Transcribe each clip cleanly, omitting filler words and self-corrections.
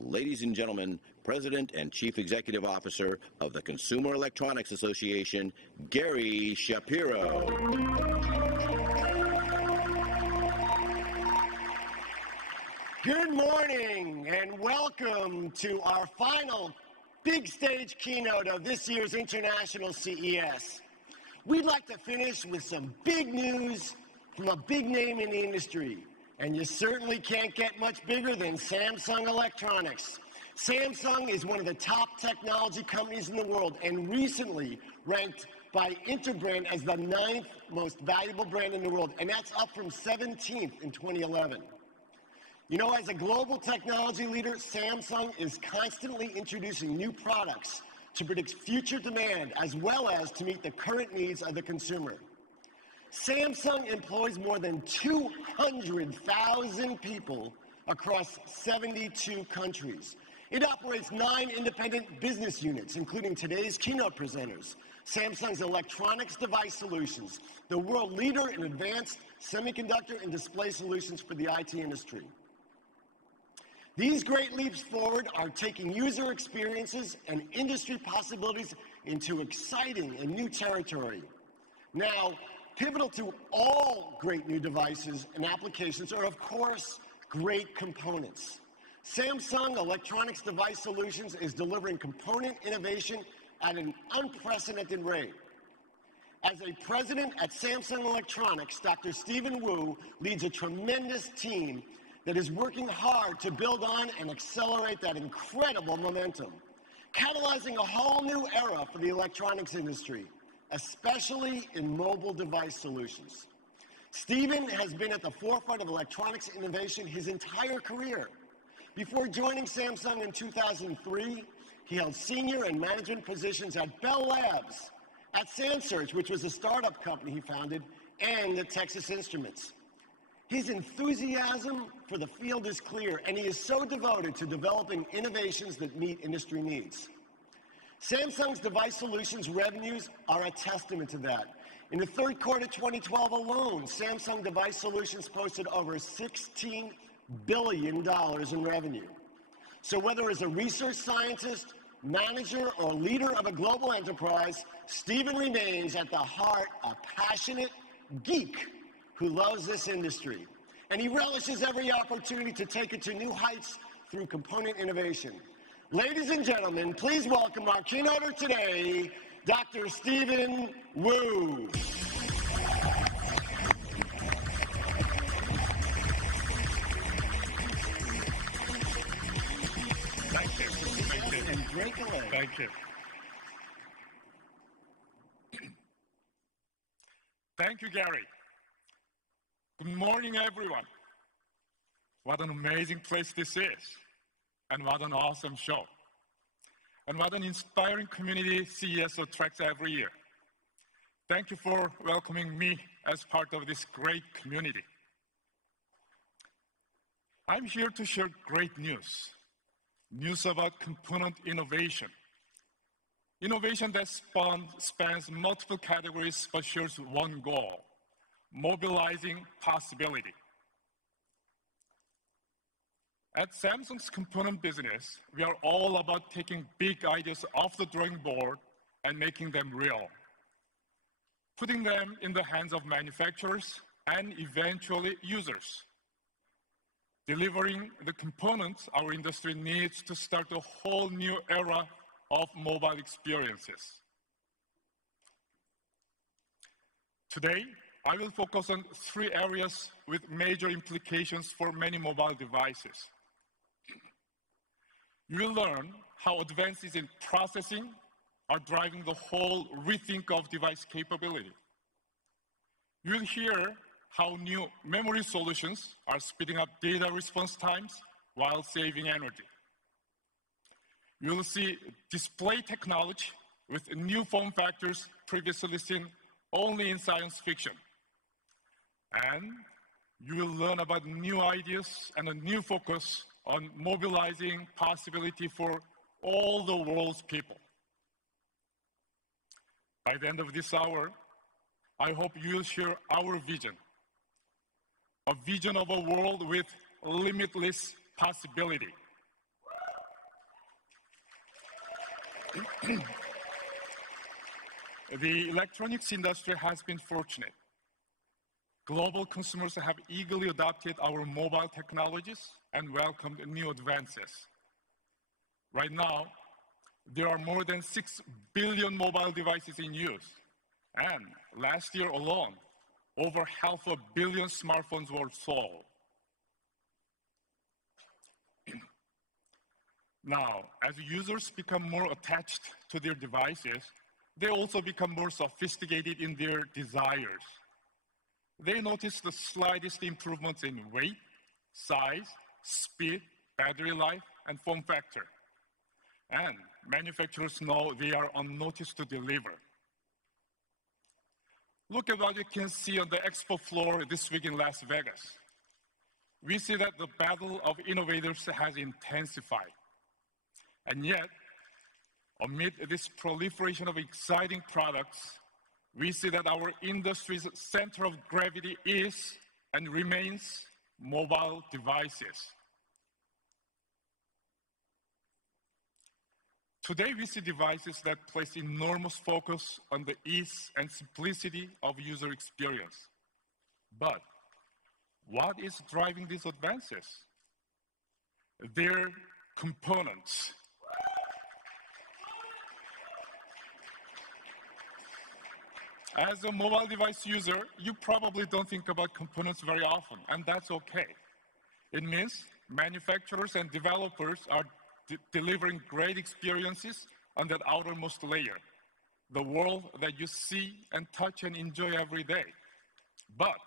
ladies and gentlemen, President and Chief Executive Officer of the Consumer Electronics Association, Gary Shapiro. Good morning and welcome to our final big stage keynote of this year's International CES. We'd like to finish with some big news from a big name in the industry. And you certainly can't get much bigger than Samsung Electronics. Samsung is one of the top technology companies in the world and recently ranked by Interbrand as the 9th most valuable brand in the world, and that's up from 17th in 2011. You know, as a global technology leader, Samsung is constantly introducing new products to predict future demand as well as to meet the current needs of the consumer. Samsung employs more than 200,000 people across 72 countries. It operates 9 independent business units, including today's keynote presenters, Samsung's Electronics Device Solutions, the world leader in advanced semiconductor and display solutions for the IT industry. These great leaps forward are taking user experiences and industry possibilities into exciting and new territory. Now, pivotal to all great new devices and applications are, of course, great components. Samsung Electronics Device Solutions is delivering component innovation at an unprecedented rate. As a president at Samsung Electronics, Dr. Stephen Wu leads a tremendous team that is working hard to build on and accelerate that incredible momentum, catalyzing a whole new era for the electronics industry, especially in mobile device solutions. Stephen has been at the forefront of electronics innovation his entire career. Before joining Samsung in 2003, he held senior and management positions at Bell Labs, at SanSearch, which was a startup company he founded, and at Texas Instruments. His enthusiasm for the field is clear, and he is so devoted to developing innovations that meet industry needs. Samsung's device solutions revenues are a testament to that. In the third quarter 2012 alone, Samsung Device Solutions posted over $16 billion in revenue. So whether as a research scientist, manager, or leader of a global enterprise, Stephen remains at the heart a passionate geek who loves this industry. And he relishes every opportunity to take it to new heights through component innovation. Ladies and gentlemen, please welcome our keynoter today, Dr. Stephen Wu. Thank you. Thank you. And break a leg. Thank you. Thank you, Gary. Good morning, everyone. What an amazing place this is. And what an awesome show. And what an inspiring community CES attracts every year. Thank you for welcoming me as part of this great community. I'm here to share great news. News about component innovation. Innovation that spans multiple categories but shares one goal: mobilizing possibility. At Samsung's component business, we are all about taking big ideas off the drawing board and making them real, putting them in the hands of manufacturers and eventually users, delivering the components our industry needs to start a whole new era of mobile experiences. Today, I will focus on 3 areas with major implications for many mobile devices. You will learn how advances in processing are driving the whole rethink of device capability. You will hear how new memory solutions are speeding up data response times while saving energy. You will see display technology with new form factors previously seen only in science fiction. And you will learn about new ideas and a new focus on mobilizing possibility for all the world's people. By the end of this hour, I hope you will share our vision, a vision of a world with limitless possibility. The electronics industry has been fortunate. Global consumers have eagerly adopted our mobile technologies and welcomed new advances. Right now, there are more than 6 billion mobile devices in use, and last year alone, over 500 million smartphones were sold. Now, as users become more attached to their devices, they also become more sophisticated in their desires. They notice the slightest improvements in weight, size, speed, battery life, and form factor. And manufacturers know they are unnoticed to deliver. Look at what you can see on the expo floor this week in Las Vegas. We see that the battle of innovators has intensified. And yet, amid this proliferation of exciting products, we see that our industry's center of gravity is and remains mobile devices. Today, we see devices that place enormous focus on the ease and simplicity of user experience. But what is driving these advances? They're components. As a mobile device user, you probably don't think about components very often, and that's okay. It means manufacturers and developers are delivering great experiences on that outermost layer, the world that you see and touch and enjoy every day. But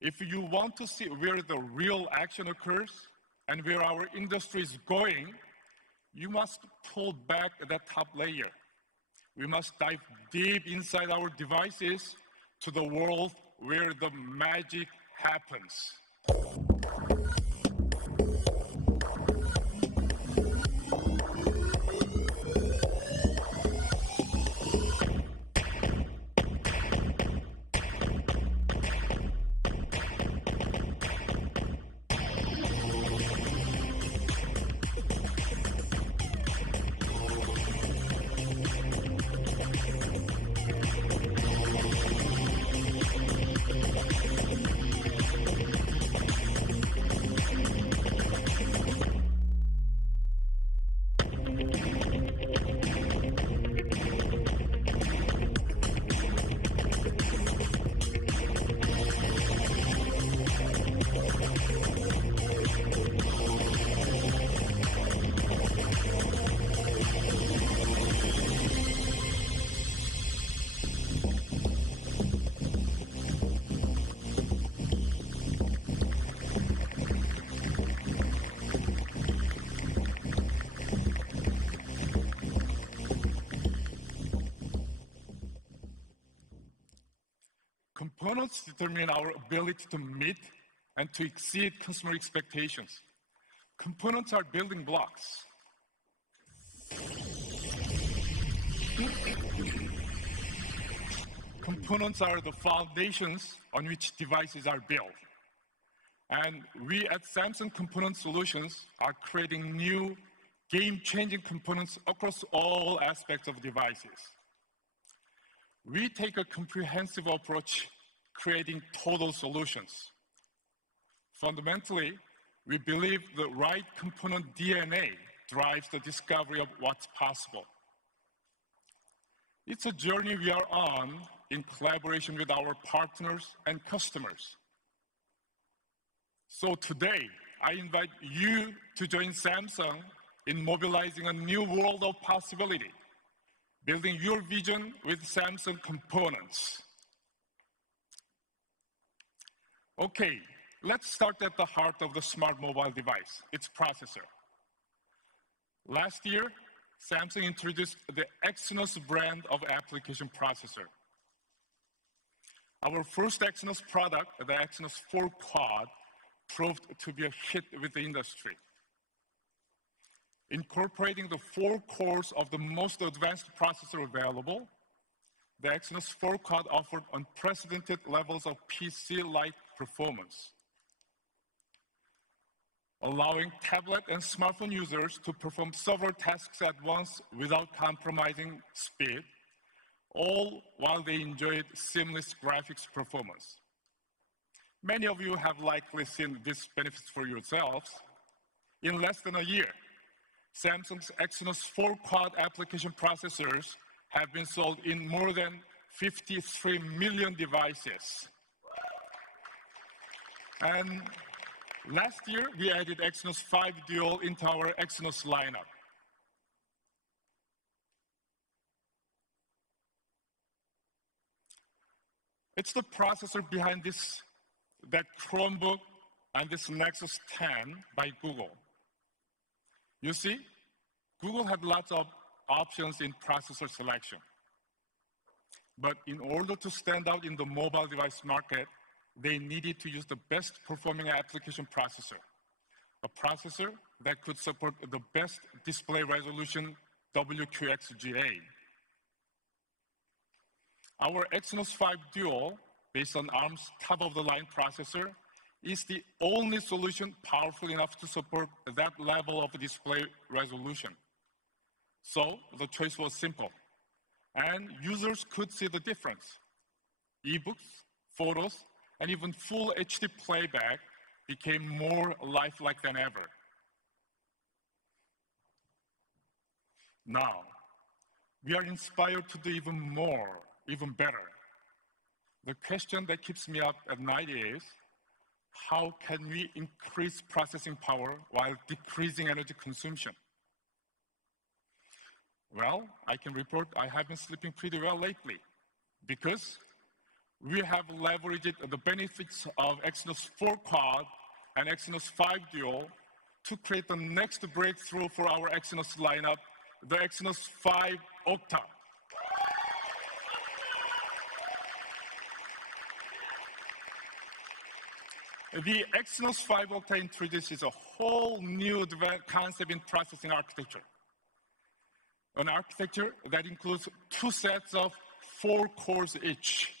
if you want to see where the real action occurs and where our industry is going, you must pull back that top layer. We must dive deep inside our devices to the world where the magic happens. Components determine our ability to meet and to exceed consumer expectations. Components are building blocks. Components are the foundations on which devices are built. And we at Samsung Component Solutions are creating new game-changing components across all aspects of devices. We take a comprehensive approach, creating total solutions. Fundamentally, we believe the right component DNA drives the discovery of what's possible. It's a journey we are on in collaboration with our partners and customers. So today, I invite you to join Samsung in mobilizing a new world of possibility, building your vision with Samsung components. Okay, let's start at the heart of the smart mobile device, its processor. Last year, Samsung introduced the Exynos brand of application processor. Our first Exynos product, the Exynos 4 Quad, proved to be a hit with the industry. Incorporating the 4 cores of the most advanced processor available, the Exynos 4 Quad offered unprecedented levels of PC-like performance. allowing tablet and smartphone users to perform several tasks at once without compromising speed, all while they enjoyed seamless graphics performance. Many of you have likely seen these benefits for yourselves. In less than a year, Samsung's Exynos 4-quad application processors have been sold in more than 53 million devices. And last year, we added Exynos 5 Dual into our Exynos lineup. It's the processor behind that Chromebook and this Nexus 10 by Google. You see, Google had lots of options in processor selection. But in order to stand out in the mobile device market, they needed to use the best performing application processor, a processor that could support the best display resolution WQXGA. Our Exynos 5 Dual, based on ARM's top-of-the-line processor, is the only solution powerful enough to support that level of display resolution. So the choice was simple, and users could see the difference. Ebooks, photos, and even full HD playback became more lifelike than ever. Now, we are inspired to do even more, even better. The question that keeps me up at night is, how can we increase processing power while decreasing energy consumption? Well, I can report I have been sleeping pretty well lately because we have leveraged the benefits of Exynos 4-quad and Exynos 5 Dual to create the next breakthrough for our Exynos lineup, the Exynos 5 Octa. The Exynos 5 Octa introduces a whole new concept in processing architecture. An architecture that includes 2 sets of 4 cores each.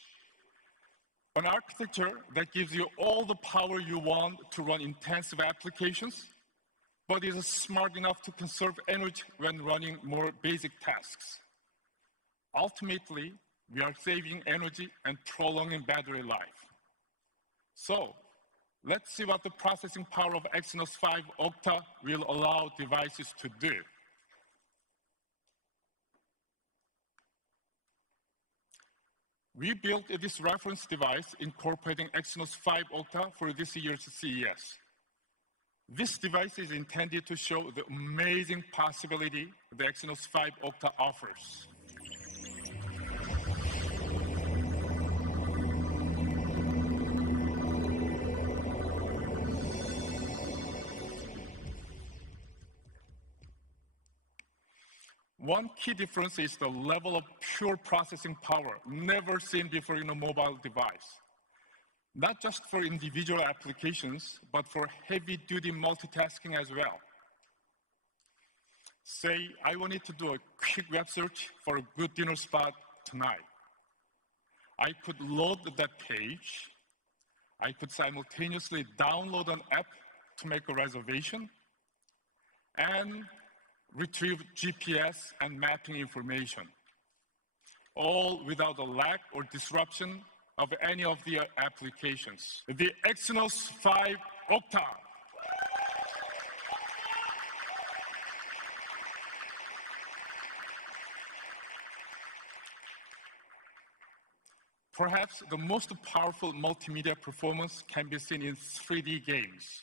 An architecture that gives you all the power you want to run intensive applications, but is smart enough to conserve energy when running more basic tasks. Ultimately, we are saving energy and prolonging battery life. So, let's see what the processing power of Exynos 5 Octa will allow devices to do. We built this reference device incorporating Exynos 5 Octa for this year's CES. This device is intended to show the amazing possibility the Exynos 5 Octa offers. One key difference is the level of pure processing power never seen before in a mobile device. Not just for individual applications, but for heavy-duty multitasking as well. Say, I wanted to do a quick web search for a good dinner spot tonight. I could load that page. I could simultaneously download an app to make a reservation, and retrieve GPS and mapping information, all without a lag or disruption of any of the applications. The Exynos 5 Octa. Perhaps the most powerful multimedia performance can be seen in 3D games.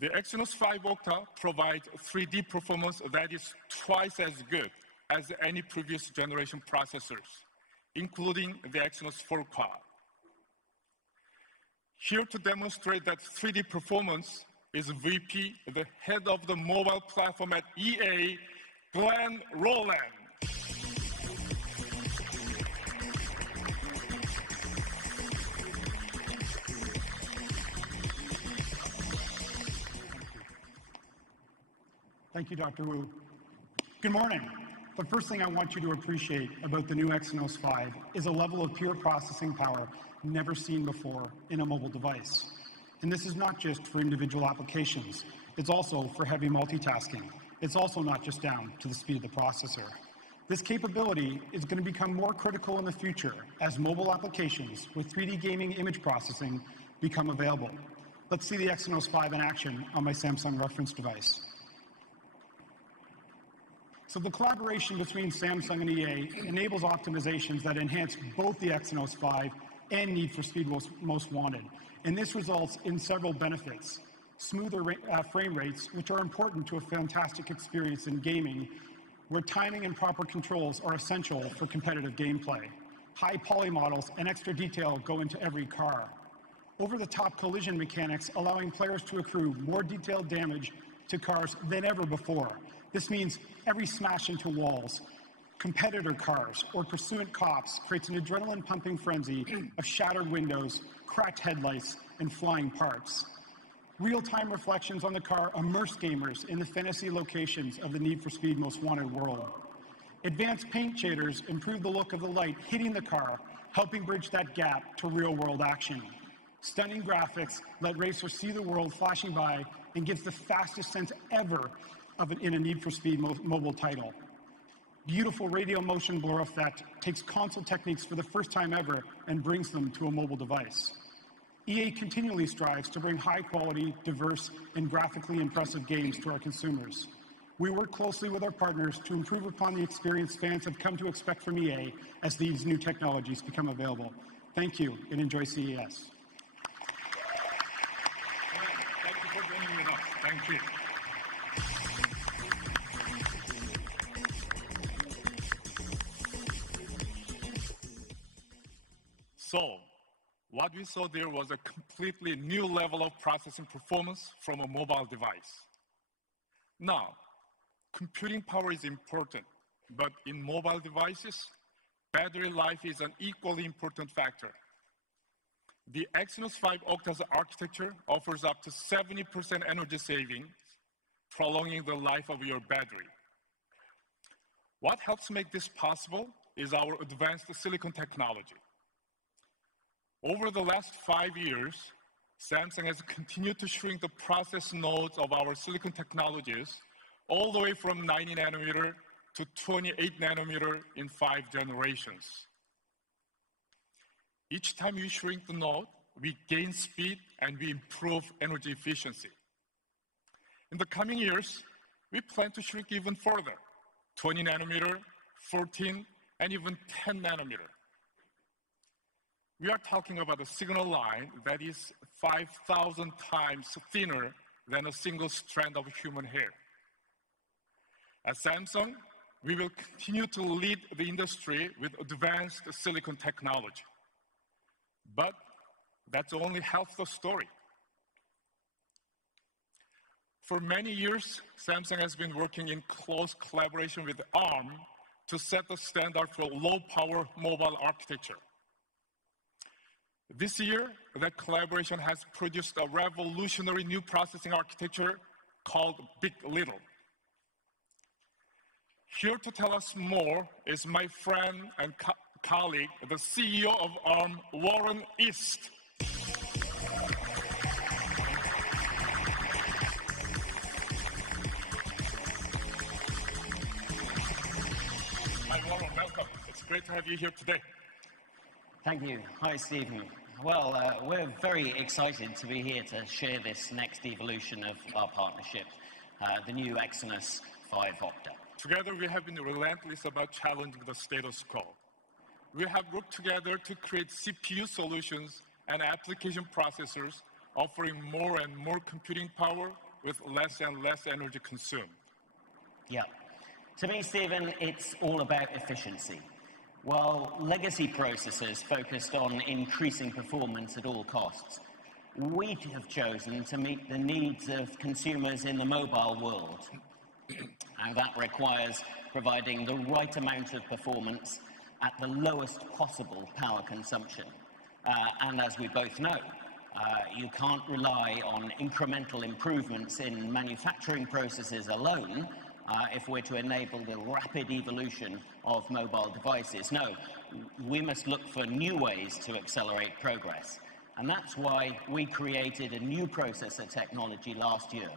The Exynos 5 Octa provides 3D performance that is twice as good as any previous generation processors, including the Exynos 4-quad. Here to demonstrate that 3D performance is VP, the head of the mobile platform at EA, Glenn Rowland. Thank you, Dr. Wu. Good morning. The first thing I want you to appreciate about the new Exynos 5 is a level of pure processing power never seen before in a mobile device. And this is not just for individual applications. It's also for heavy multitasking. It's also not just down to the speed of the processor. This capability is going to become more critical in the future as mobile applications with 3D gaming image processing become available. Let's see the Exynos 5 in action on my Samsung reference device. So the collaboration between Samsung and EA enables optimizations that enhance both the Exynos 5 and Need for Speed Most Wanted. And this results in several benefits. Smoother frame rates, which are important to a fantastic experience in gaming, where timing and proper controls are essential for competitive gameplay. High poly models and extra detail go into every car. Over-the-top collision mechanics allowing players to accrue more detailed damage to cars than ever before. This means every smash into walls, competitor cars, or pursuant cops creates an adrenaline-pumping frenzy of shattered windows, cracked headlights, and flying parts. Real-time reflections on the car immerse gamers in the fantasy locations of the Need for Speed Most Wanted world. Advanced paint shaders improve the look of the light hitting the car, helping bridge that gap to real-world action. Stunning graphics let racers see the world flashing by and gives the fastest sense ever in a Need for Speed mobile title. Beautiful radial motion blur effect takes console techniques for the first time ever and brings them to a mobile device. EA continually strives to bring high-quality, diverse, and graphically impressive games to our consumers. We work closely with our partners to improve upon the experience fans have come to expect from EA as these new technologies become available. Thank you, and enjoy CES. Thank you for being with us. Thank you. So, what we saw there was a completely new level of processing performance from a mobile device. Now, computing power is important, but in mobile devices, battery life is an equally important factor. The Exynos 5 Octa's architecture offers up to 70% energy savings, prolonging the life of your battery. What helps make this possible is our advanced silicon technology. Over the last 5 years, Samsung has continued to shrink the process nodes of our silicon technologies all the way from 90 nanometer to 28 nanometer in 5 generations. Each time we shrink the node, we gain speed and we improve energy efficiency. In the coming years, we plan to shrink even further, 20 nanometer, 14, and even 10 nanometer. We are talking about a signal line that is 5,000 times thinner than a single strand of human hair. At Samsung, we will continue to lead the industry with advanced silicon technology. But that's only half the story. For many years, Samsung has been working in close collaboration with ARM to set the standard for low-power mobile architecture. This year, that collaboration has produced a revolutionary new processing architecture called big.Little. Here to tell us more is my friend and colleague, the CEO of ARM, Warren East. Hi, Warren, welcome. It's great to have you here today. Thank you. Hi, Stephen. Well, we're very excited to be here to share this next evolution of our partnership, the new Exynos 5 Octa. Together, we have been relentless about challenging the status quo. We have worked together to create CPU solutions and application processors offering more and more computing power with less and less energy consumed. Yeah. To me, Stephen, it's all about efficiency. While legacy processors focused on increasing performance at all costs, we have chosen to meet the needs of consumers in the mobile world. And that requires providing the right amount of performance at the lowest possible power consumption. And as we both know, you can't rely on incremental improvements in manufacturing processes alone if we're to enable the rapid evolution of mobile devices. No, we must look for new ways to accelerate progress. And that's why we created a new processor technology last year.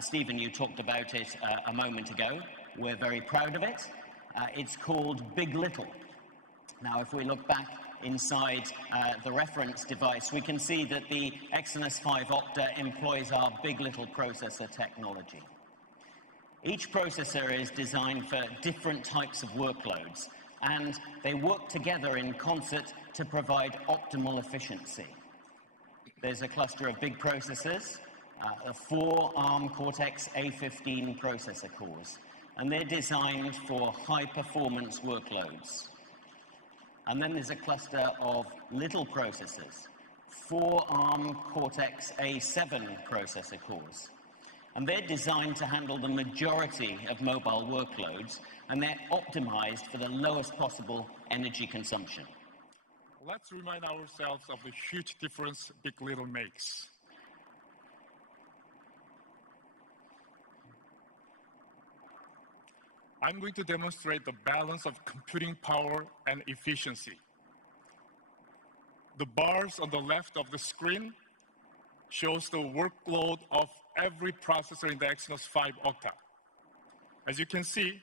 Stephen, you talked about it a moment ago. We're very proud of it. It's called big.Little. Now, if we look back inside the reference device, we can see that the Exynos 5 Octa employs our big.Little processor technology. Each processor is designed for different types of workloads, and they work together in concert to provide optimal efficiency. There's a cluster of big processors, 4 ARM Cortex-A15 processor cores, and they're designed for high-performance workloads. And then there's a cluster of little processors, 4 ARM Cortex-A7 processor cores, and they're designed to handle the majority of mobile workloads, and they're optimized for the lowest possible energy consumption. Let's remind ourselves of the huge difference big.Little makes. I'm going to demonstrate the balance of computing power and efficiency. The bars on the left of the screen shows the workload of every processor in the Exynos 5 Octa. As you can see,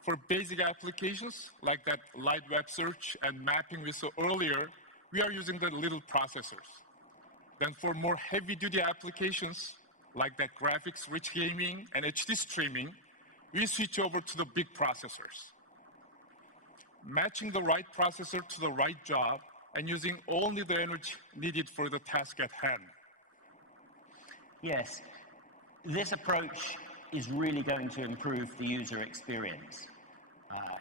for basic applications like that light web search and mapping we saw earlier, we are using the little processors. Then for more heavy-duty applications like that graphics-rich gaming and HD streaming, we switch over to the big processors. Matching the right processor to the right job and using only the energy needed for the task at hand. Yes, this approach is really going to improve the user experience.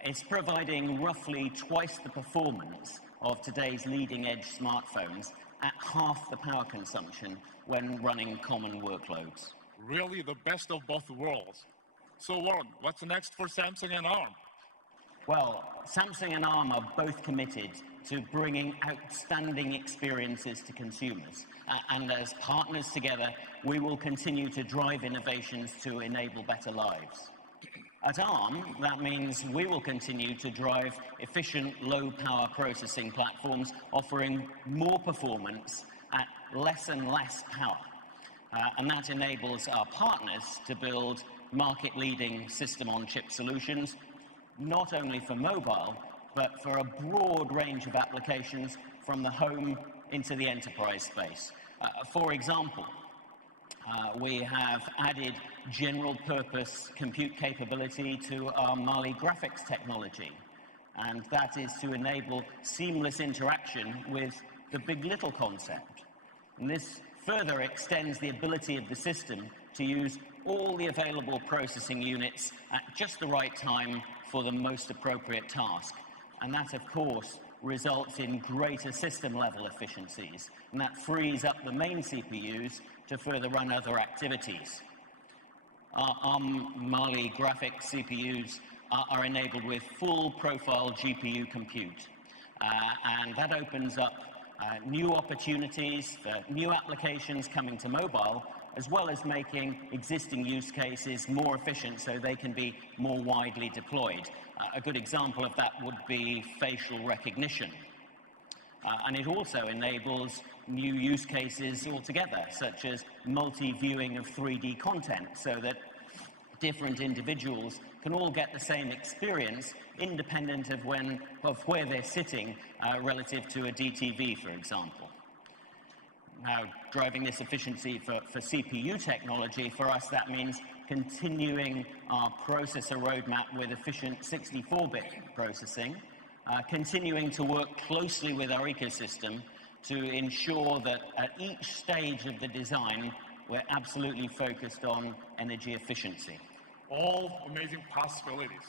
It's providing roughly twice the performance of today's leading-edge smartphones at half the power consumption when running common workloads. Really the best of both worlds. So Warren, what's next for Samsung and ARM? Well, Samsung and ARM are both committed to bringing outstanding experiences to consumers. And as partners together, we will continue to drive innovations to enable better lives. At ARM, that means we will continue to drive efficient, low-power processing platforms offering more performance at less and less power. And that enables our partners to build market-leading system-on-chip solutions, not only for mobile, but for a broad range of applications from the home into the enterprise space. For example, we have added general-purpose compute capability to our Mali graphics technology, and that is to enable seamless interaction with the big.Little concept. And this further extends the ability of the system to use all the available processing units at just the right time for the most appropriate task. And that, of course, results in greater system-level efficiencies, and that frees up the main CPUs to further run other activities. Our Mali graphics CPUs are enabled with full-profile GPU compute, and that opens up new opportunities for new applications coming to mobile, as well as making existing use cases more efficient so they can be more widely deployed. A good example of that would be facial recognition. And it also enables new use cases altogether, such as multi-viewing of 3D content, so that different individuals can all get the same experience independent of where they're sitting relative to a DTV, for example. Now, driving this efficiency for CPU technology, for us that means continuing our processor roadmap with efficient 64-bit processing, continuing to work closely with our ecosystem to ensure that at each stage of the design, we're absolutely focused on energy efficiency. All amazing possibilities.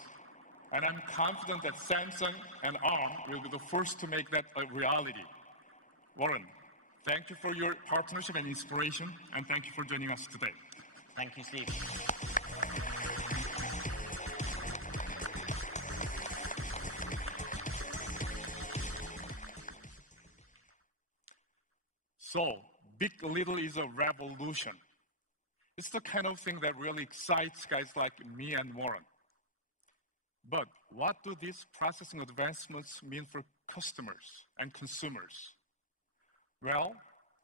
And I'm confident that Samsung and ARM will be the first to make that a reality. Warren, thank you for your partnership and inspiration, and thank you for joining us today. Thank you, Steve. So, big.Little is a revolution. It's the kind of thing that really excites guys like me and Warren. But what do these processing advancements mean for customers and consumers? Well,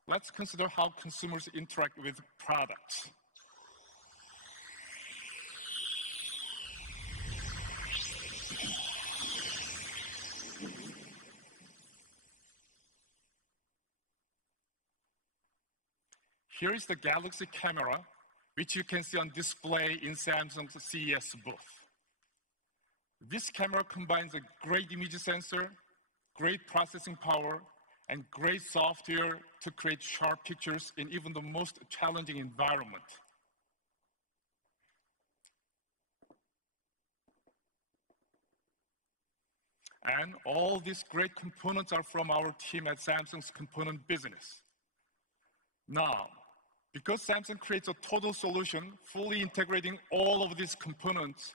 let's consider how consumers interact with products. Here is the Galaxy camera, which you can see on display in Samsung's CES booth. This camera combines a great image sensor, great processing power, and great software to create sharp pictures in even the most challenging environment. And all these great components are from our team at Samsung's component business. Now, because Samsung creates a total solution, fully integrating all of these components,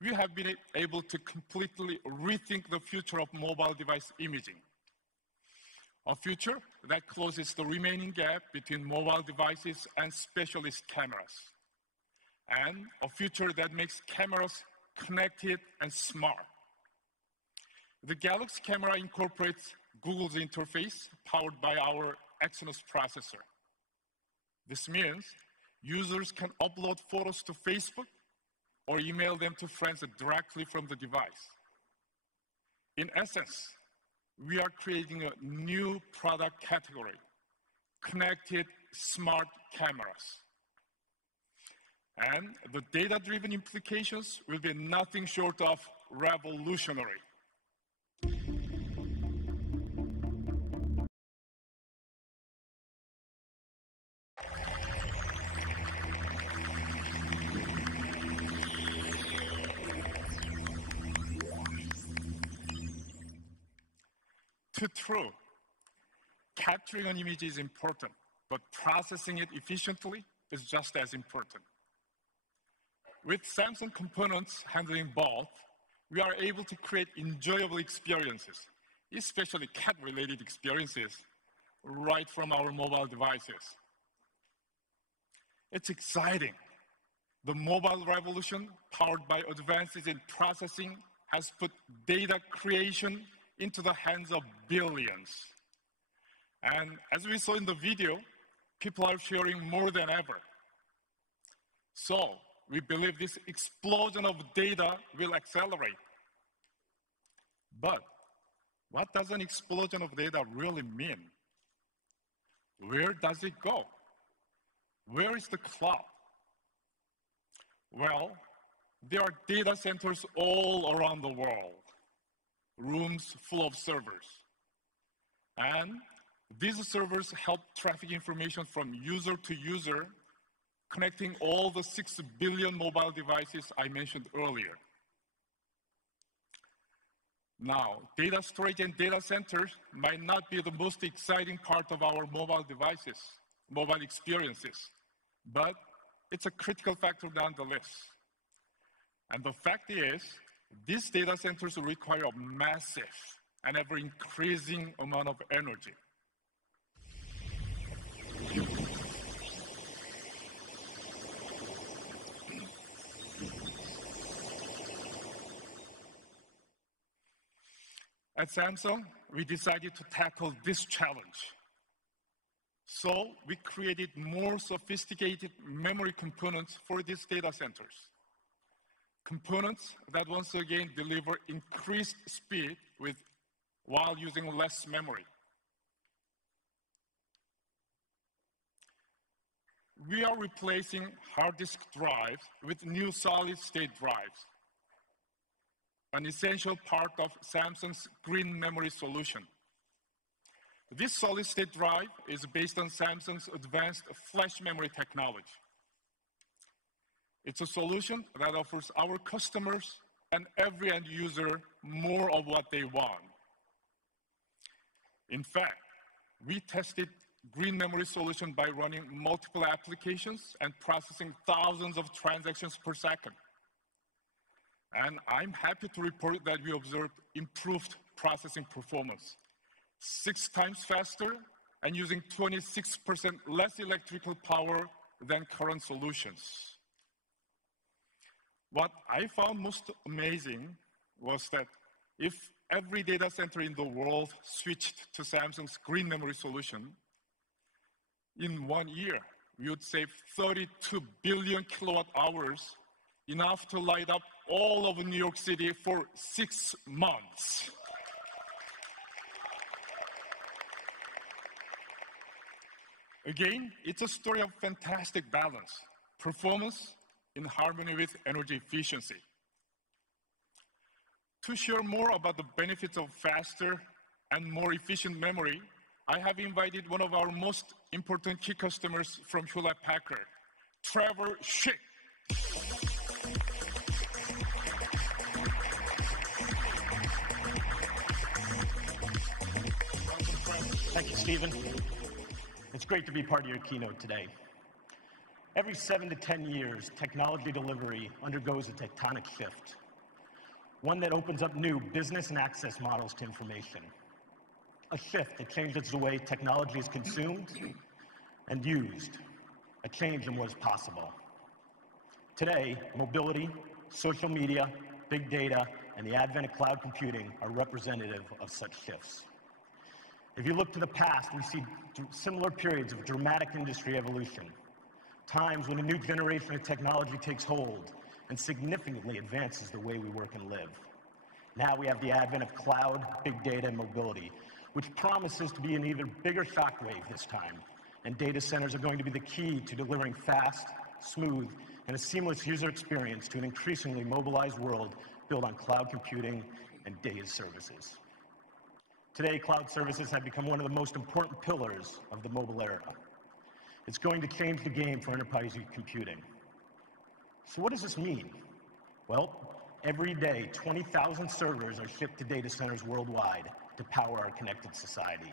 we have been able to completely rethink the future of mobile device imaging. A future that closes the remaining gap between mobile devices and specialist cameras. And a future that makes cameras connected and smart. The Galaxy camera incorporates Google's interface powered by our Exynos processor. This means users can upload photos to Facebook or email them to friends directly from the device. In essence, we are creating a new product category, connected smart cameras. And the data-driven implications will be nothing short of revolutionary. True, capturing an image is important, but processing it efficiently is just as important. With Samsung components handling both, we are able to create enjoyable experiences, especially cat-related experiences, right from our mobile devices. It's exciting. The mobile revolution, powered by advances in processing, has put data creation into the hands of billions. And as we saw in the video, people are sharing more than ever. So, we believe this explosion of data will accelerate. But what does an explosion of data really mean? Where does it go? Where is the cloud? Well, there are data centers all around the world. Rooms full of servers. And these servers help traffic information from user to user, connecting all the 6 billion mobile devices I mentioned earlier. Now, data storage and data centers might not be the most exciting part of our mobile devices, mobile experiences, but it's a critical factor nonetheless. And the fact is, these data centers require a massive and ever-increasing amount of energy. At Samsung, we decided to tackle this challenge. So we created more sophisticated memory components for these data centers. Components that once again deliver increased speed while using less memory. We are replacing hard disk drives with new solid-state drives, an essential part of Samsung's green memory solution. This solid-state drive is based on Samsung's advanced flash memory technology. It's a solution that offers our customers and every end user more of what they want. In fact, we tested green memory solution by running multiple applications and processing thousands of transactions per second. And I'm happy to report that we observed improved processing performance, 6 times faster and using 26% less electrical power than current solutions. What I found most amazing was that if every data center in the world switched to Samsung's green memory solution, in 1 year, we would save 32 billion kilowatt hours, enough to light up all of New York City for 6 months. Again, it's a story of fantastic balance, performance in harmony with energy efficiency. To share more about the benefits of faster and more efficient memory, I have invited one of our most important key customers from Hewlett-Packard, Trevor Schick. Thank you, Stephen. It's great to be part of your keynote today. Every 7 to 10 years, technology delivery undergoes a tectonic shift, one that opens up new business and access models to information. A shift that changes the way technology is consumed and used, a change in what is possible. Today, mobility, social media, big data, and the advent of cloud computing are representative of such shifts. If you look to the past, we see similar periods of dramatic industry evolution, times when a new generation of technology takes hold and significantly advances the way we work and live. Now we have the advent of cloud, big data, and mobility, which promises to be an even bigger shockwave this time, and data centers are going to be the key to delivering fast, smooth, and a seamless user experience to an increasingly mobilized world built on cloud computing and data services. Today, cloud services have become one of the most important pillars of the mobile era. It's going to change the game for enterprise computing. So what does this mean? Well, every day, 20,000 servers are shipped to data centers worldwide to power our connected society.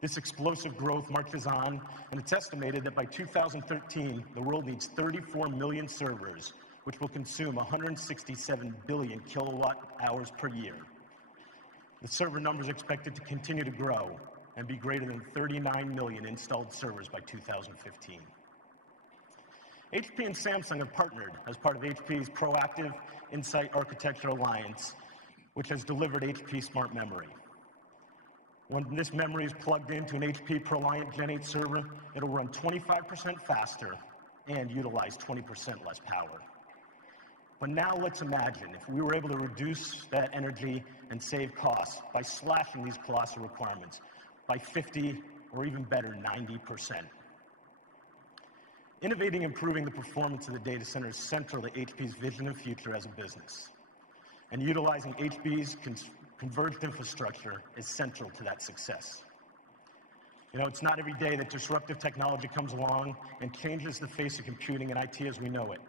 This explosive growth marches on, and it's estimated that by 2013, the world needs 34 million servers, which will consume 167 billion kilowatt hours per year. The server number is expected to continue to grow and be greater than 39 million installed servers by 2015. HP and Samsung have partnered as part of HP's Proactive Insight Architecture Alliance, which has delivered HP Smart Memory. When this memory is plugged into an HP ProLiant Gen 8 server, it'll run 25% faster and utilize 20% less power. But now let's imagine if we were able to reduce that energy and save costs by slashing these colossal requirements by 50 or even better, 90%. Innovating and improving the performance of the data center is central to HP's vision and future as a business. And utilizing HP's converged infrastructure is central to that success. You know, it's not every day that disruptive technology comes along and changes the face of computing and IT as we know it.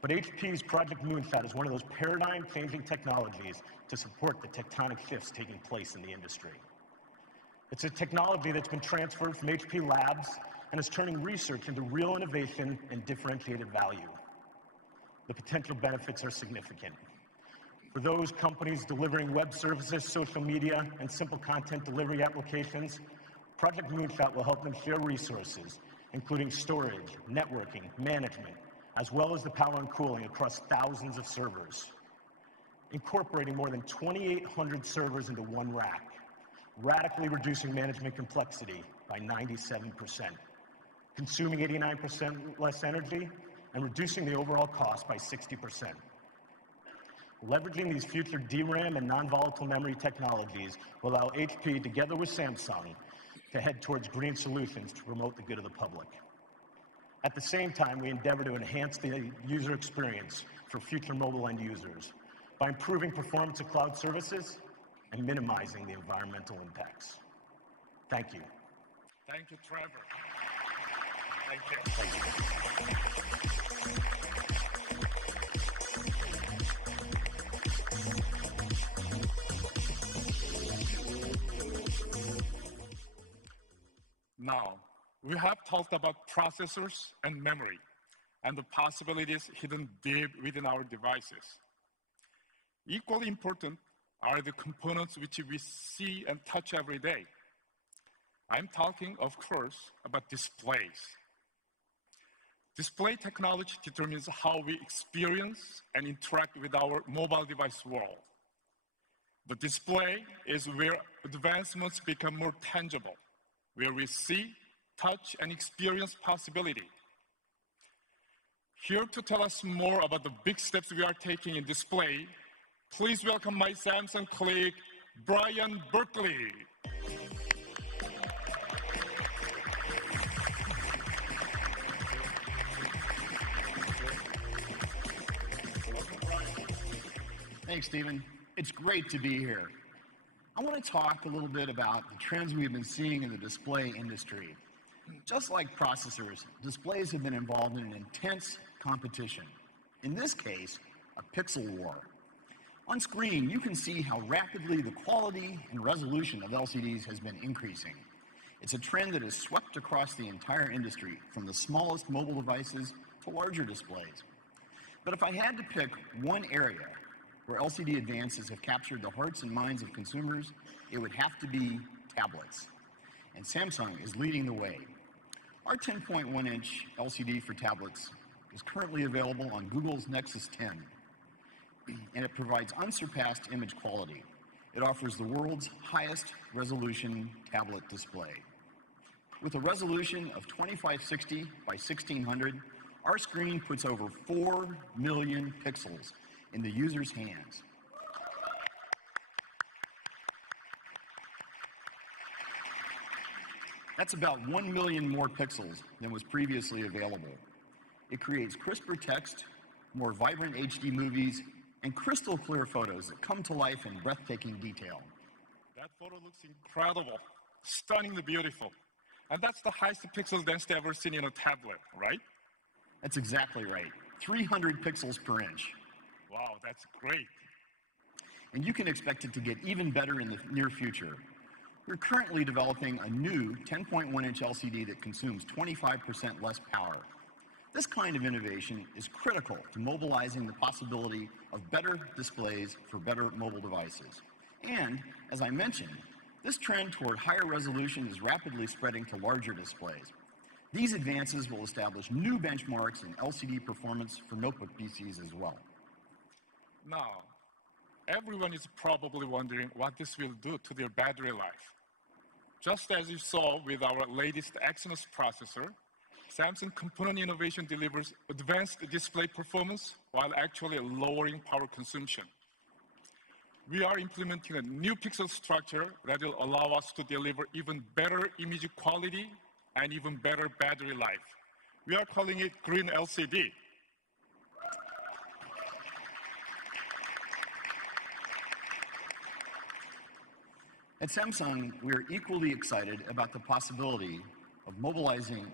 But HP's Project Moonshot is one of those paradigm-changing technologies to support the tectonic shifts taking place in the industry. It's a technology that's been transferred from HP Labs and is turning research into real innovation and differentiated value. The potential benefits are significant. For those companies delivering web services, social media, and simple content delivery applications, Project Moonshot will help them share resources, including storage, networking, management, as well as the power and cooling across thousands of servers, incorporating more than 2,800 servers into one rack, radically reducing management complexity by 97%, consuming 89% less energy, and reducing the overall cost by 60%. Leveraging these future DRAM and non-volatile memory technologies will allow HP, together with Samsung, to head towards green solutions to promote the good of the public. At the same time, we endeavor to enhance the user experience for future mobile end users by improving performance of cloud services and minimizing the environmental impacts. Thank you. Thank you, Trevor. Thank you. Now, we have talked about processors and memory and the possibilities hidden deep within our devices. Equally important are the components which we see and touch every day. I'm talking, of course, about displays. Display technology determines how we experience and interact with our mobile device world. The display is where advancements become more tangible, where we see, touch, and experience possibility. Here to tell us more about the big steps we are taking in display, please welcome my Samsung colleague, Brian Berkeley. Thanks, Stephen. It's great to be here. I want to talk a little bit about the trends we've been seeing in the display industry. Just like processors, displays have been involved in an intense competition. In this case, a pixel war. On screen, you can see how rapidly the quality and resolution of LCDs has been increasing. It's a trend that has swept across the entire industry, from the smallest mobile devices to larger displays. But if I had to pick one area where LCD advances have captured the hearts and minds of consumers, it would have to be tablets. And Samsung is leading the way. Our 10.1-inch LCD for tablets is currently available on Google's Nexus 10, and it provides unsurpassed image quality. It offers the world's highest resolution tablet display. With a resolution of 2560 by 1600, our screen puts over 4 million pixels in the user's hands. That's about 1 million more pixels than was previously available. It creates crisper text, more vibrant HD movies, and crystal clear photos that come to life in breathtaking detail. That photo looks incredible, stunningly beautiful. And that's the highest pixel density ever seen in a tablet, right? That's exactly right. 300 pixels per inch. Wow, that's great. And you can expect it to get even better in the near future. We're currently developing a new 10.1-inch LCD that consumes 25% less power. This kind of innovation is critical to mobilizing the possibility of better displays for better mobile devices. And, as I mentioned, this trend toward higher resolution is rapidly spreading to larger displays. These advances will establish new benchmarks in LCD performance for notebook PCs as well. Now, everyone is probably wondering what this will do to their battery life. Just as you saw with our latest Exynos processor, Samsung component innovation delivers advanced display performance while actually lowering power consumption. We are implementing a new pixel structure that will allow us to deliver even better image quality and even better battery life. We are calling it Green LCD. At Samsung, we're equally excited about the possibility of mobilizing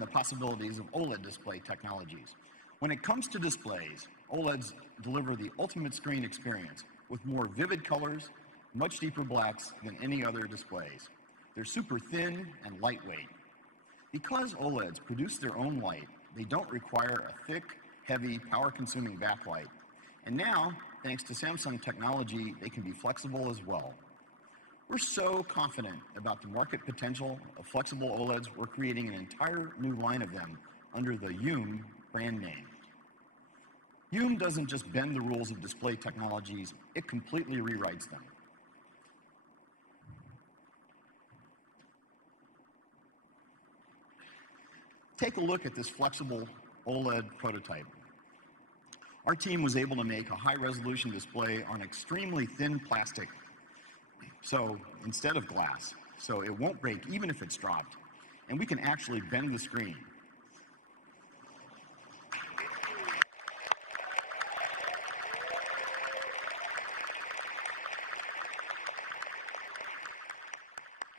the possibilities of OLED display technologies. When it comes to displays, OLEDs deliver the ultimate screen experience with more vivid colors, much deeper blacks than any other displays. They're super thin and lightweight. Because OLEDs produce their own light, they don't require a thick, heavy, power-consuming backlight. And now, thanks to Samsung technology, they can be flexible as well. We're so confident about the market potential of flexible OLEDs, we're creating an entire new line of them under the Youm brand name. Youm doesn't just bend the rules of display technologies, it completely rewrites them. Take a look at this flexible OLED prototype. Our team was able to make a high-resolution display on extremely thin plastic, so instead of glass, so it won't break even if it's dropped, and we can actually bend the screen.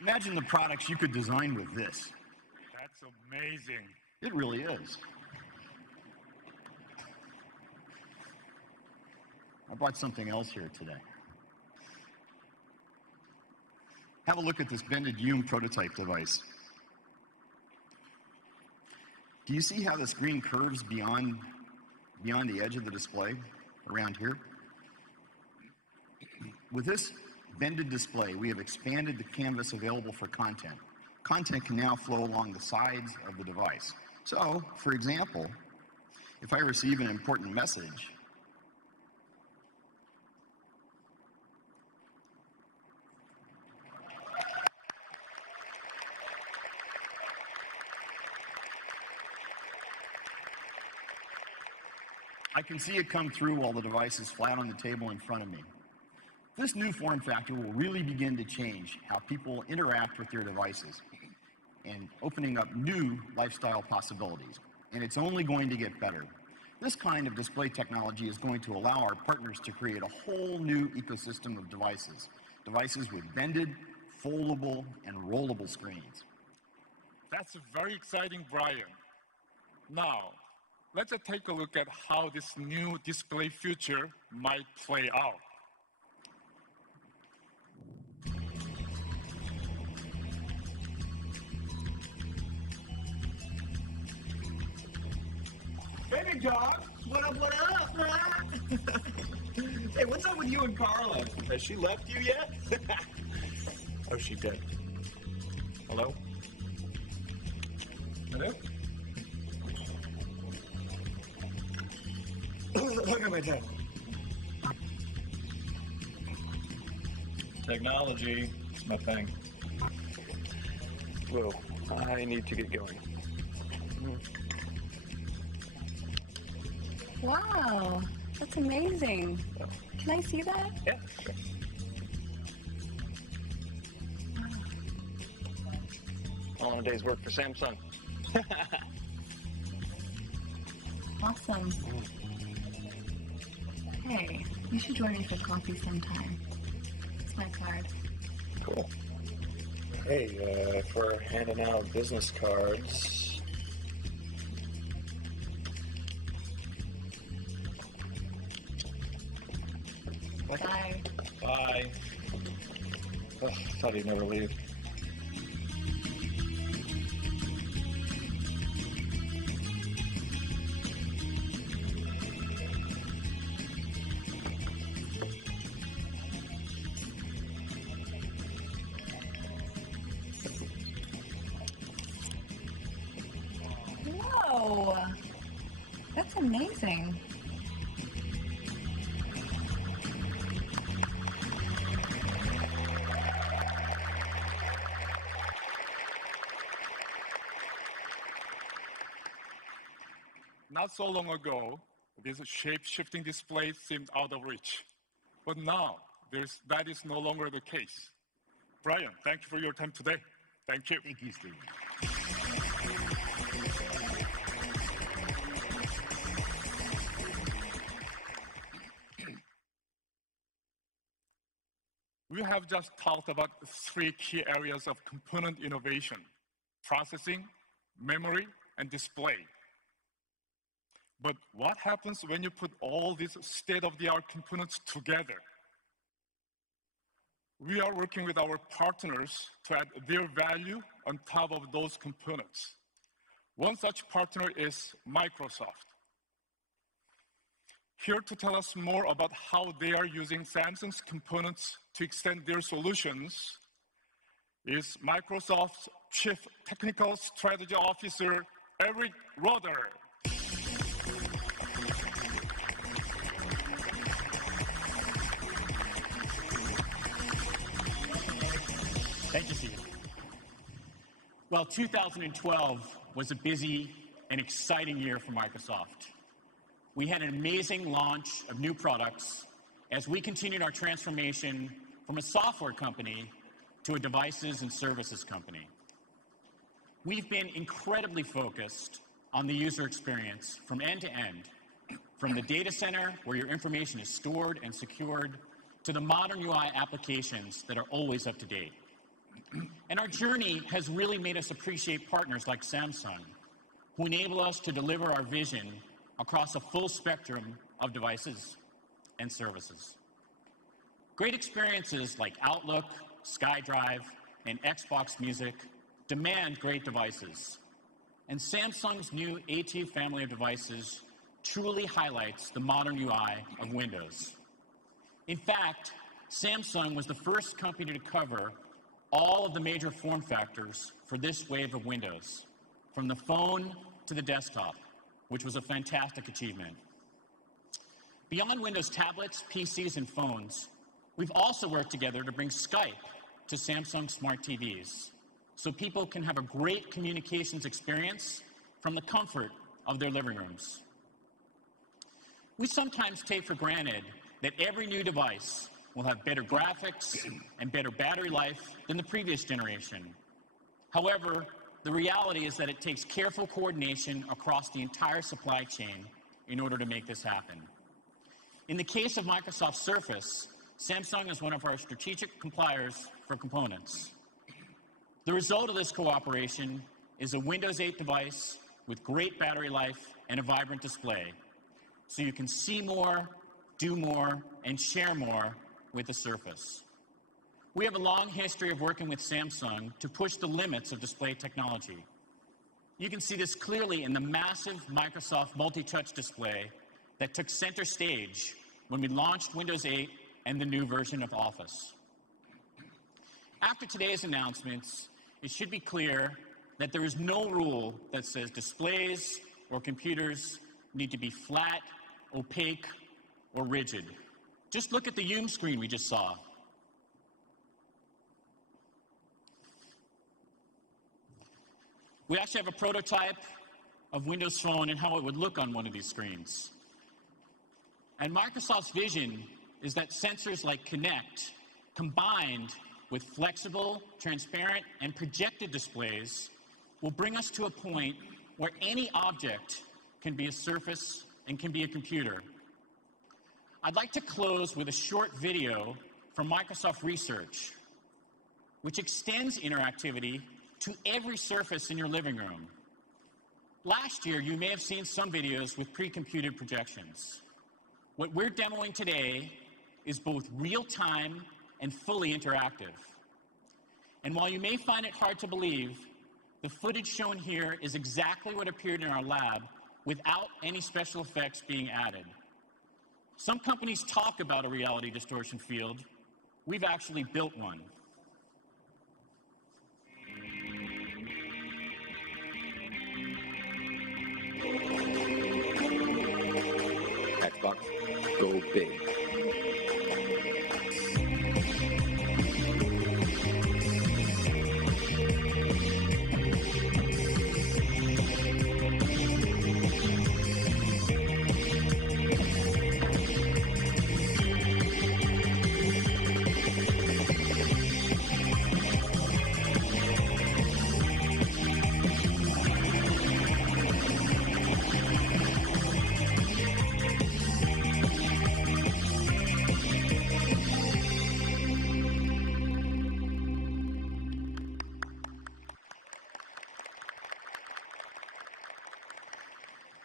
Imagine the products you could design with this. That's amazing. It really is. I brought something else here today. Have a look at this bended Youm prototype device. Do you see how the screen curves beyond the edge of the display, around here? With this bended display, we have expanded the canvas available for content. Content can now flow along the sides of the device. So, for example, if I receive an important message, can see it come through while the device is flat on the table in front of me. This new form factor will really begin to change how people interact with their devices and opening up new lifestyle possibilities. And it's only going to get better. This kind of display technology is going to allow our partners to create a whole new ecosystem of devices. Devices with bended, foldable, and rollable screens. That's very exciting, Brian. Now, let's take a look at how this new display future might play out. Hey, big dog. What up, Hey, what's up with you and Carla? Has she left you yet? Oh, she did. Hello? Hello? Look at my dad. Technology is my thing. Whoa, I need to get going. Wow, that's amazing. Can I see that? Yeah, sure. All in a day's work for Samsung. Awesome. Hey, you should join me for coffee sometime. It's my card. Cool. Hey, if we're handing out business cards... Bye. Bye. Ugh, thought he'd never leave. Whoa, that's amazing. Not so long ago, these shape-shifting displays seemed out of reach. But now, that is no longer the case. Brian, thank you for your time today. Thank you. Thank you, Steve. We have just talked about 3 key areas of component innovation: processing, memory, and display. But what happens when you put all these state-of-the-art components together? We are working with our partners to add their value on top of those components. One such partner is Microsoft. Here to tell us more about how they are using Samsung's components to extend their solutions is Microsoft's Chief Technical Strategy Officer, Eric Roeder. Thank you, Steve. Well, 2012 was a busy and exciting year for Microsoft. We had an amazing launch of new products as we continued our transformation from a software company to a devices and services company. We've been incredibly focused on the user experience from end to end, from the data center where your information is stored and secured, to the modern UI applications that are always up to date. And our journey has really made us appreciate partners like Samsung, who enable us to deliver our vision across a full spectrum of devices and services. Great experiences like Outlook, SkyDrive, and Xbox Music demand great devices. And Samsung's new A2 family of devices truly highlights the modern UI of Windows. In fact, Samsung was the first company to cover all of the major form factors for this wave of Windows, from the phone to the desktop, which was a fantastic achievement. Beyond Windows tablets, PCs, and phones, we've also worked together to bring Skype to Samsung Smart TVs, so people can have a great communications experience from the comfort of their living rooms. We sometimes take for granted that every new device will have better graphics and better battery life than the previous generation. However, the reality is that it takes careful coordination across the entire supply chain in order to make this happen. In the case of Microsoft Surface, Samsung is one of our strategic suppliers for components. The result of this cooperation is a Windows 8 device with great battery life and a vibrant display, so you can see more, do more, and share more with the Surface. We have a long history of working with Samsung to push the limits of display technology. You can see this clearly in the massive Microsoft multi-touch display that took center stage when we launched Windows 8 and the new version of Office. After today's announcements, it should be clear that there is no rule that says displays or computers need to be flat, opaque, or rigid. Just look at the Yum screen we just saw. We actually have a prototype of Windows Phone and how it would look on one of these screens. And Microsoft's vision is that sensors like Kinect, combined with flexible, transparent, and projected displays, will bring us to a point where any object can be a surface and can be a computer. I'd like to close with a short video from Microsoft Research, which extends interactivity to every surface in your living room. Last year, you may have seen some videos with pre-computed projections. What we're demoing today is both real-time and fully interactive. And while you may find it hard to believe, the footage shown here is exactly what appeared in our lab without any special effects being added. Some companies talk about a reality distortion field. We've actually built one. Xbox, go big.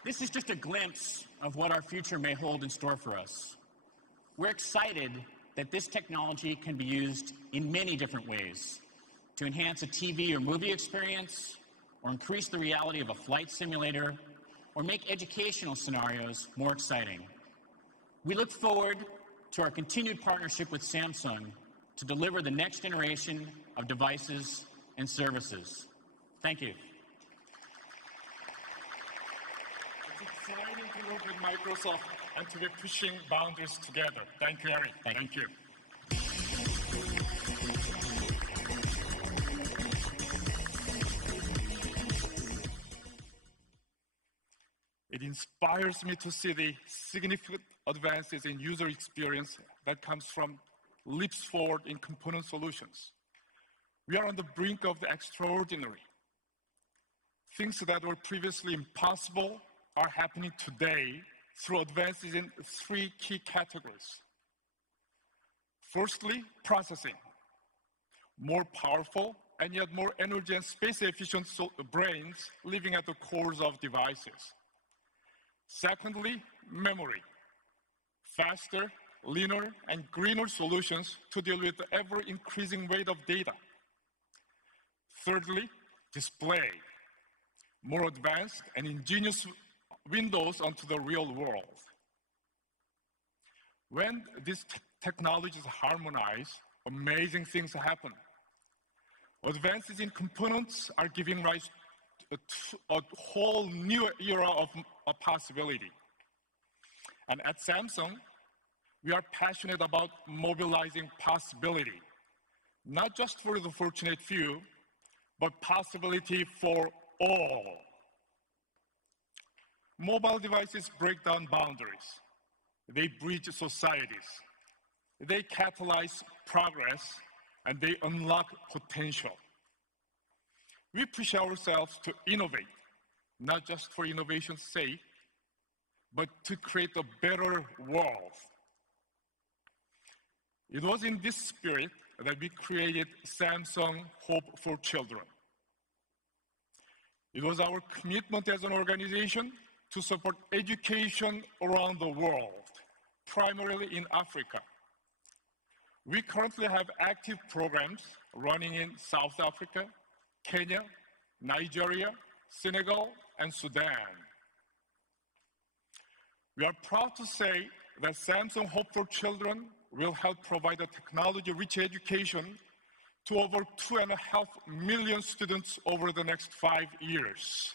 This is just a glimpse of what our future may hold in store for us. We're excited that this technology can be used in many different ways to enhance a TV or movie experience, or increase the reality of a flight simulator, or make educational scenarios more exciting. We look forward to our continued partnership with Samsung to deliver the next generation of devices and services. Thank you. It's exciting to work with Microsoft and to be pushing boundaries together. Thank you, Eric. Thank you. It inspires me to see the significant advances in user experience that comes from leaps forward in component solutions. We are on the brink of the extraordinary. Things that were previously impossible are happening today through advances in three key categories. Firstly, processing. More powerful and yet more energy and space efficient brains living at the cores of devices. Secondly, memory. Faster, leaner, and greener solutions to deal with the ever-increasing weight of data. Thirdly, display. More advanced and ingenious windows onto the real world. When these technologies harmonize, amazing things happen. Advances in components are giving rise to a whole new era of possibility. And at Samsung, we are passionate about mobilizing possibility, not just for the fortunate few, but possibility for all. Mobile devices break down boundaries. They bridge societies. They catalyze progress, and they unlock potential. We push ourselves to innovate, not just for innovation's sake, but to create a better world. It was in this spirit that we created Samsung Hope for Children. It was our commitment as an organization to support education around the world, primarily in Africa. We currently have active programs running in South Africa, Kenya, Nigeria, Senegal, and Sudan. We are proud to say that Samsung Hope for Children will help provide a technology-rich education to over 2.5 million students over the next 5 years.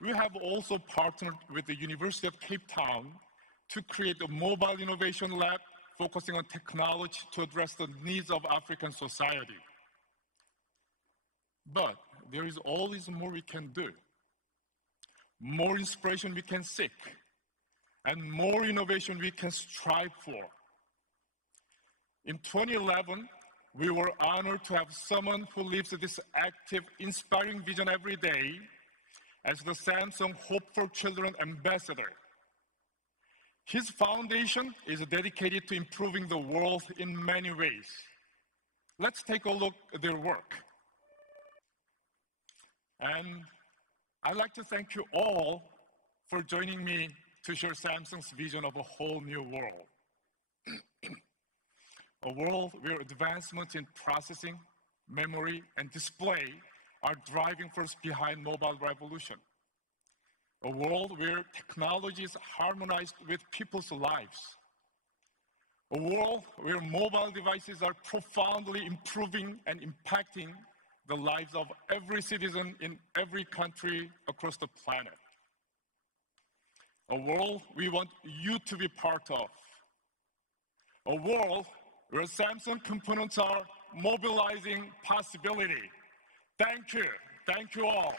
We have also partnered with the University of Cape Town to create a mobile innovation lab focusing on technology to address the needs of African society. But there is always more we can do, more inspiration we can seek, and more innovation we can strive for. In 2011, we were honored to have someone who lives this active, inspiring vision every day as the Samsung Hope for Children ambassador. His foundation is dedicated to improving the world in many ways. Let's take a look at their work. And I'd like to thank you all for joining me to share Samsung's vision of a whole new world. A world where advancements in processing, memory, and display are driving force behind mobile revolution. A world where technology is harmonized with people's lives. A world where mobile devices are profoundly improving and impacting the lives of every citizen in every country across the planet. A world we want you to be part of. A world where Samsung components are mobilizing possibility. Thank you all.